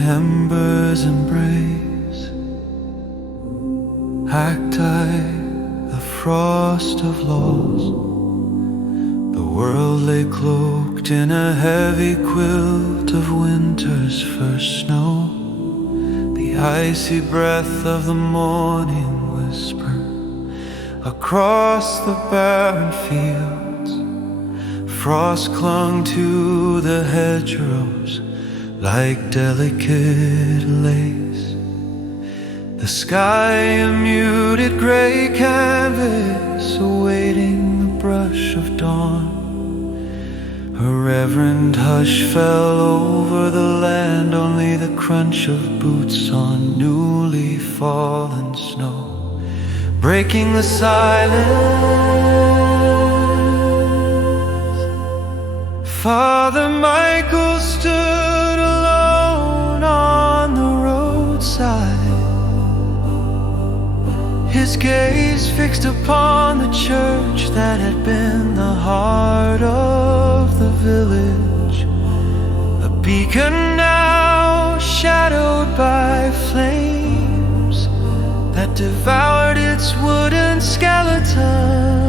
embers embrace, cacti, the frost of laws. The world lay cloaked in a heavy quilt of winter's first snow. The icy breath of the morning whisper across the barren fields. Frost clung to the hedgerows like delicate lace. The sky a muted gray canvas awaiting the brush of dawn. A reverent hush fell over the land, only the crunch of boots on newly fallen snow, breaking the silence. Father Michael stood alone on the roadside, his gaze fixed upon the church that had been the heart of the village, a beacon now shadowed by flames that devoured its wooden skeleton.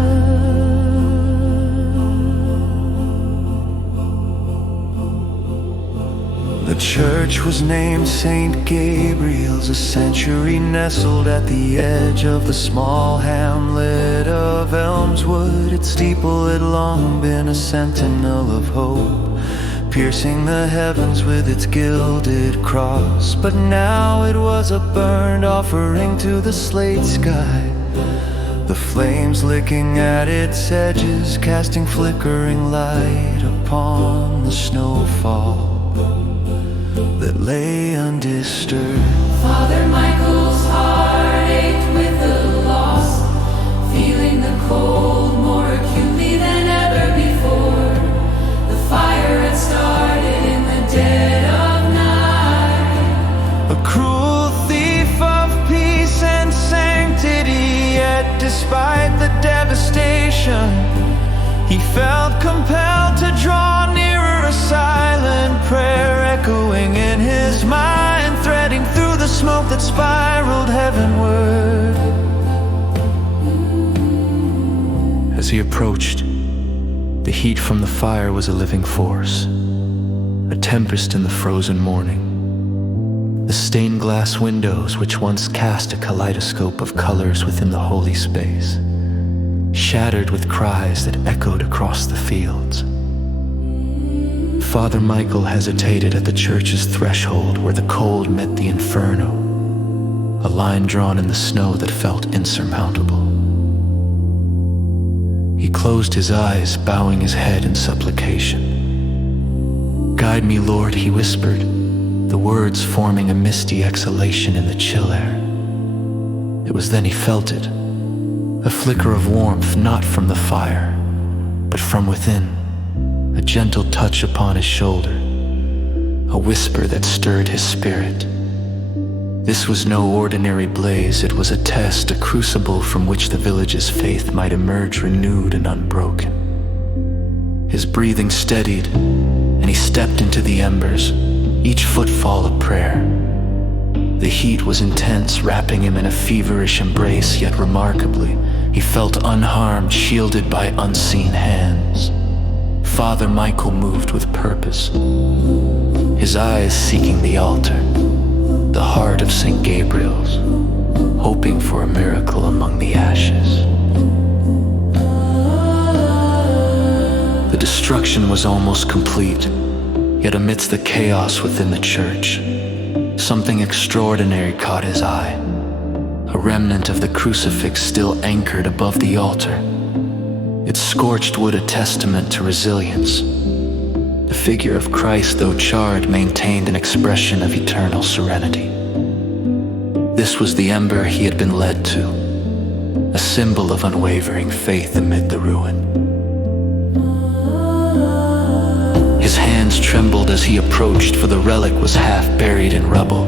The church was named St. Gabriel's, a sanctuary nestled at the edge of the small hamlet of Elmswood. Its steeple had long been a sentinel of hope, piercing the heavens with its gilded cross. But now it was a burned offering to the slate sky, the flames licking at its edges, casting flickering light upon the snowfall that lay undisturbed. Father Michael's heart ached with the loss, feeling the cold more acutely than ever before. The fire had started in the dead of night, a cruel thief of peace and sanctity. Yet despite the devastation, he felt compelled to draw nearer, a silent prayer echoing in his mind, threading through the smoke that spiraled heavenward. As he approached, the heat from the fire was a living force, a tempest in the frozen morning. The stained glass windows, which once cast a kaleidoscope of colors within the holy space, shattered with cries that echoed across the fields. Father Michael hesitated at the church's threshold where the cold met the inferno, a line drawn in the snow that felt insurmountable. He closed his eyes, bowing his head in supplication. "Guide me, Lord," he whispered, the words forming a misty exhalation in the chill air. It was then he felt it, a flicker of warmth, not from the fire, but from within, a gentle touch upon his shoulder, a whisper that stirred his spirit. This was no ordinary blaze, it was a test, a crucible from which the village's faith might emerge renewed and unbroken. His breathing steadied, and he stepped into the embers, each footfall a prayer. The heat was intense, wrapping him in a feverish embrace, yet remarkably, he felt unharmed, shielded by unseen hands. Father Michael moved with purpose, his eyes seeking the altar, the heart of St. Gabriel's, hoping for a miracle among the ashes. The destruction was almost complete, yet amidst the chaos within the church, something extraordinary caught his eye, a remnant of the crucifix still anchored above the altar, its scorched wood a testament to resilience. The figure of Christ, though charred, maintained an expression of eternal serenity. This was the ember he had been led to, a symbol of unwavering faith amid the ruin. His hands trembled as he approached, for the relic was half buried in rubble.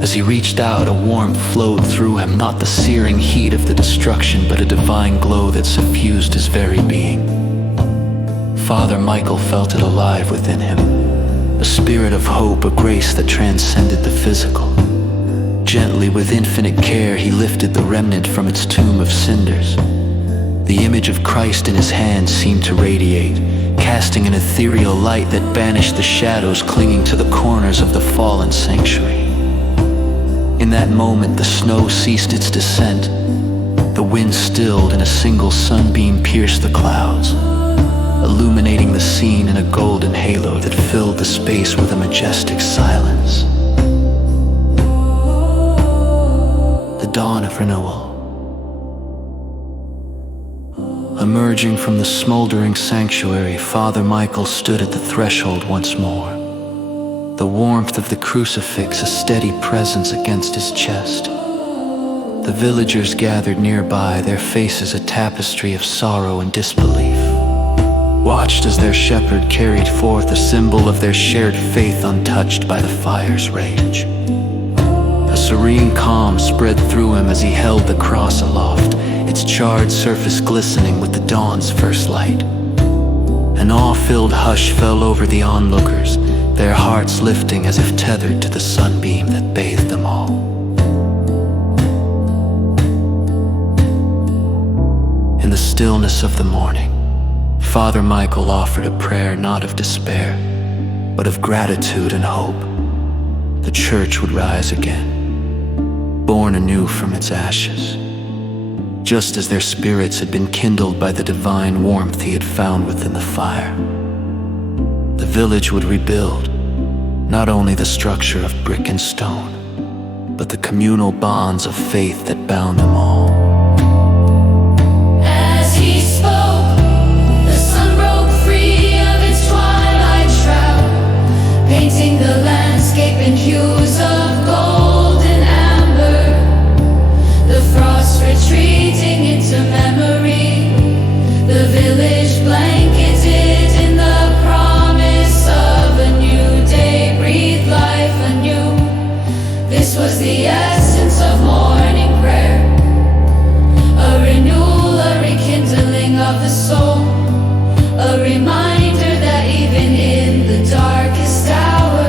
As he reached out, a warmth flowed through him, not the searing heat of the destruction, but a divine glow that suffused his very being. Father Michael felt it alive within him, a spirit of hope, a grace that transcended the physical. Gently, with infinite care, he lifted the remnant from its tomb of cinders. The image of Christ in his hand seemed to radiate, casting an ethereal light that banished the shadows clinging to the corners of the fallen sanctuary. In that moment, the snow ceased its descent. The wind stilled, and a single sunbeam pierced the clouds, illuminating the scene in a golden halo that filled the space with a majestic silence. The dawn of renewal. Emerging from the smoldering sanctuary, Father Michael stood at the threshold once more. The warmth of the crucifix a steady presence against his chest. The villagers gathered nearby, their faces a tapestry of sorrow and disbelief, watched as their shepherd carried forth a symbol of their shared faith untouched by the fire's rage. A serene calm spread through him as he held the cross aloft, its charred surface glistening with the dawn's first light. An awe-filled hush fell over the onlookers, their hearts lifting as if tethered to the sunbeam that bathed them all. In the stillness of the morning, Father Michael offered a prayer not of despair, but of gratitude and hope. The church would rise again, born anew from its ashes, just as their spirits had been kindled by the divine warmth he had found within the fire. The village would rebuild, not only the structure of brick and stone, but the communal bonds of faith that bound them all. As he spoke, the sun broke free of its twilight shroud, painting the landscape in hues of gold and amber. The frost retreating into memory, the village blanketed in the promise of a new day, breathed life anew. This was the essence of morning prayer, a renewal, a rekindling of the soul, a reminder that even in the darkest hour,